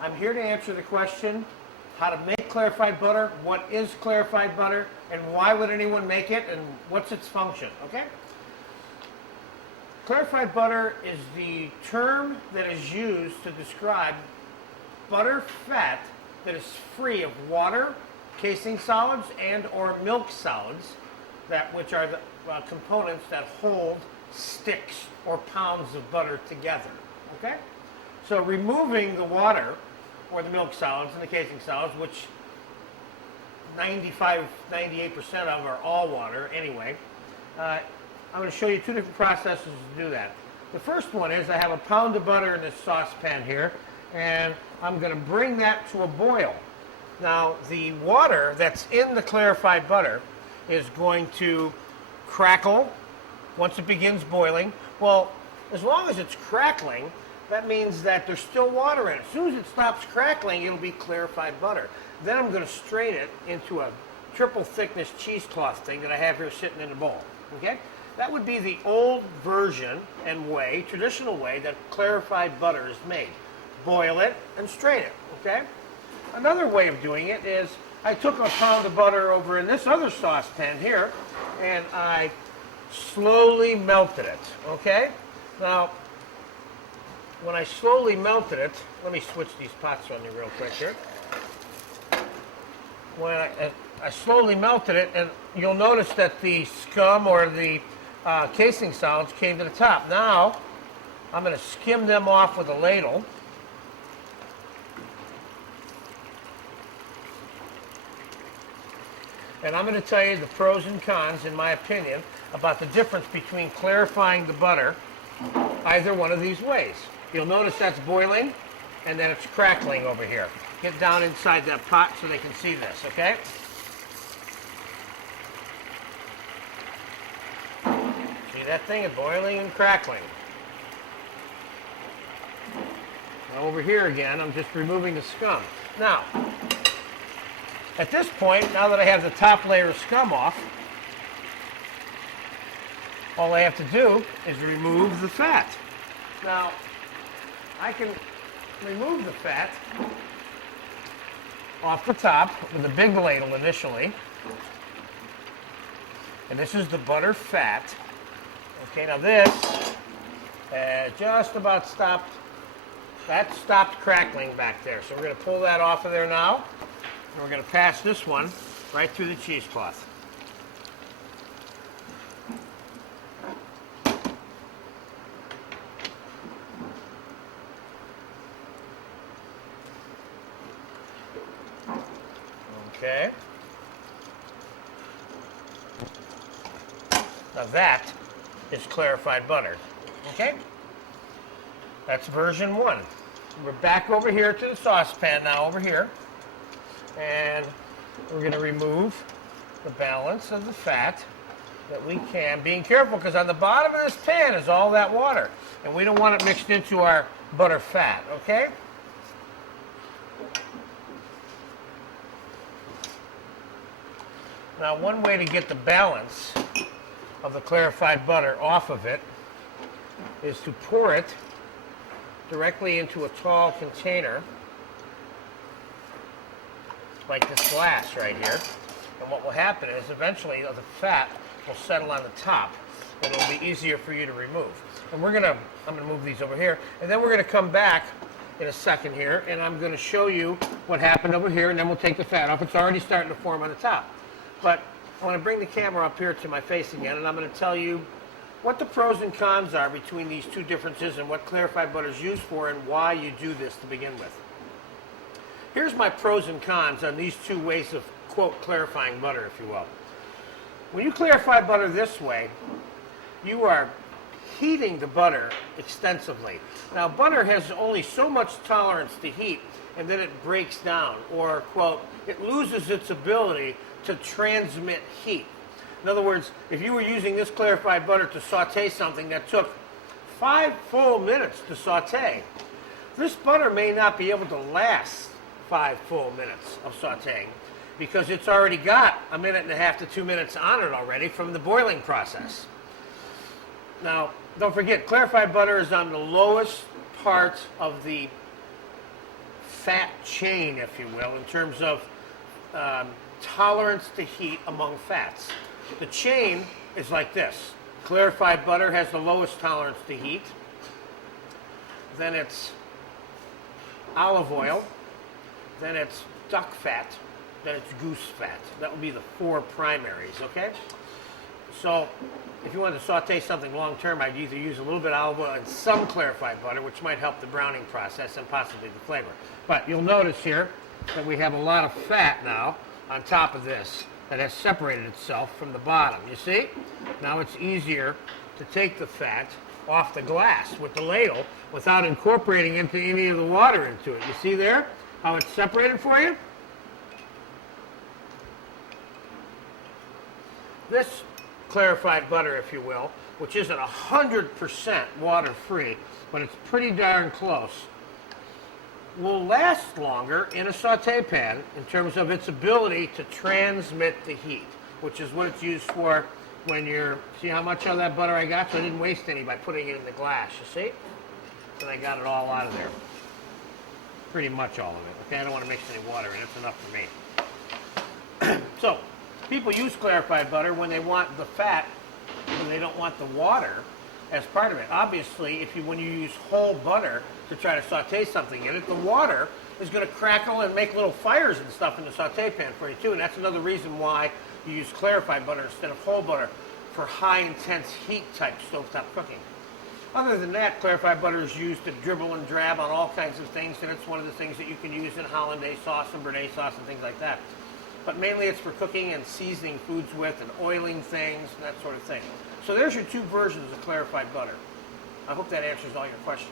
I'm here to answer the question, how to make clarified butter, what is clarified butter, and why would anyone make it, and what's its function, okay? Clarified butter is the term that is used to describe butter fat that is free of water, casing solids, and or milk solids, which are the components that hold sticks or pounds of butter together, okay? So removing the water or the milk solids and the casing solids, which 95, 98% of are all water anyway, I'm going to show you two different processes to do that. The first one is I have a pound of butter in this saucepan here, and I'm going to bring that to a boil. Now, the water that's in the clarified butter is going to crackle once it begins boiling. Well, as long as it's crackling, that means that there's still water in it. As soon as it stops crackling, it'll be clarified butter. Then I'm going to strain it into a triple thickness cheesecloth thing that I have here sitting in the bowl. Okay? That would be the old version and way, traditional way that clarified butter is made. Boil it and strain it. Okay? Another way of doing it is I took a pound of butter over in this other saucepan here, and I slowly melted it. Okay? Now, when I slowly melted it, let me switch these pots on you real quick here. When I slowly melted it, and you'll notice that the scum or the casing solids came to the top. Now, I'm going to skim them off with a ladle. And I'm going to tell you the pros and cons, in my opinion, about the difference between clarifying the butter either one of these ways. You'll notice that's boiling, and then it's crackling over here. Get down inside that pot so they can see this, okay? See that thing? It's boiling and crackling. Now over here again, I'm just removing the scum. Now, at this point, now that I have the top layer of scum off, all I have to do is remove the fat. Now, I can remove the fat off the top with a big ladle initially. And this is the butter fat. Okay, now this just about stopped. That stopped crackling back there. So we're going to pull that off of there now. And we're going to pass this one right through the cheesecloth. Okay. Now that is clarified butter. Okay? That's version 1. We're back over here to the saucepan now over here. And we're going to remove the balance of the fat that we can. Being careful, because on the bottom of this pan is all that water. And we don't want it mixed into our butter fat. Okay? Now, one way to get the balance of the clarified butter off of it is to pour it directly into a tall container like this glass right here. And what will happen is eventually the fat will settle on the top, and it'll be easier for you to remove. And I'm going to move these over here, and then we're going to come back in a second here, and I'm going to show you what happened over here, and then we'll take the fat off. It's already starting to form on the top. But I want to bring the camera up here to my face again, and I'm going to tell you what the pros and cons are between these two differences and what clarified butter is used for and why you do this to begin with. Here's my pros and cons on these two ways of, quote, clarifying butter, if you will. When you clarify butter this way, you are heating the butter extensively. Now, butter has only so much tolerance to heat, and then it breaks down, or, quote, it loses its ability to transmit heat. In other words, if you were using this clarified butter to saute something that took 5 full minutes to saute, this butter may not be able to last 5 full minutes of sauteing because it's already got 1.5 to 2 minutes on it already from the boiling process. Now, don't forget, clarified butter is on the lowest part of the fat chain, if you will, in terms of tolerance to heat among fats. The chain is like this. Clarified butter has the lowest tolerance to heat. Then it's olive oil. Then it's duck fat. Then it's goose fat. That would be the 4 primaries, okay? So if you wanted to saute something long term, I'd either use a little bit of olive oil and some clarified butter, which might help the browning process and possibly the flavor. But you'll notice here that we have a lot of fat now on top of this that has separated itself from the bottom. You see? Now it's easier to take the fat off the glass with the ladle without incorporating into any of the water into it. You see there how it's separated for you? This clarified butter, if you will, which isn't 100% water-free, but it's pretty darn close, will last longer in a saute pan in terms of its ability to transmit the heat, which is what it's used for when you're, see how much of that butter I got? So I didn't waste any by putting it in the glass, you see? And I got it all out of there. Pretty much all of it. Okay, I don't want to mix any water in, it's enough for me. So, people use clarified butter when they want the fat, when they don't want the water as part of it. Obviously, when you use whole butter to try to saute something in it, the water is going to crackle and make little fires and stuff in the saute pan for you too. And that's another reason why you use clarified butter instead of whole butter for high intense heat type stovetop cooking. Other than that, clarified butter is used to dribble and drab on all kinds of things, and it's one of the things that you can use in hollandaise sauce and béarnaise sauce and things like that. But mainly it's for cooking and seasoning foods with and oiling things and that sort of thing. So there's your 2 versions of clarified butter. I hope that answers all your questions.